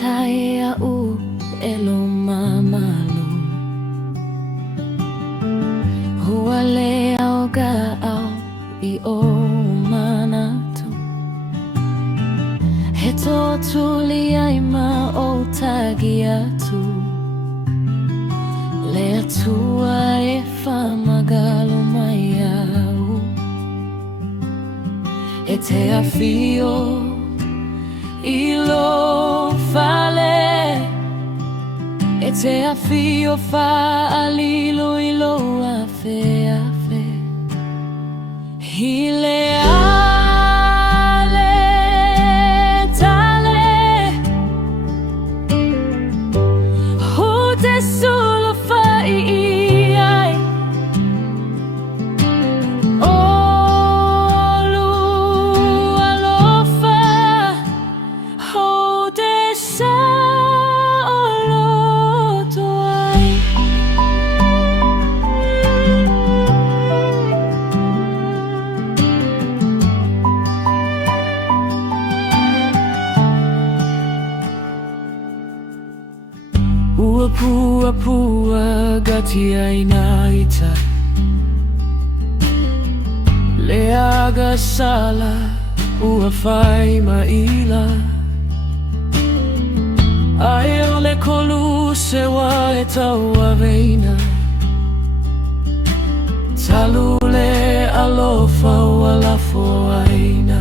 taia elo mamalu. Hua lēaoga au I o manatu. He tō tuli ai ma o tagi atu. Le Atua e whamagalo maia. E te Afio I lo Fale. E te Afio Fale I lo Afeafe. I Aletale. Oute sulufa'i. Lou Alofa. Oute puapua gatia ita. Le agasala uafai maila. Aio le Koluse wa e tauaveina. Talu le Alofa wa lafoaina.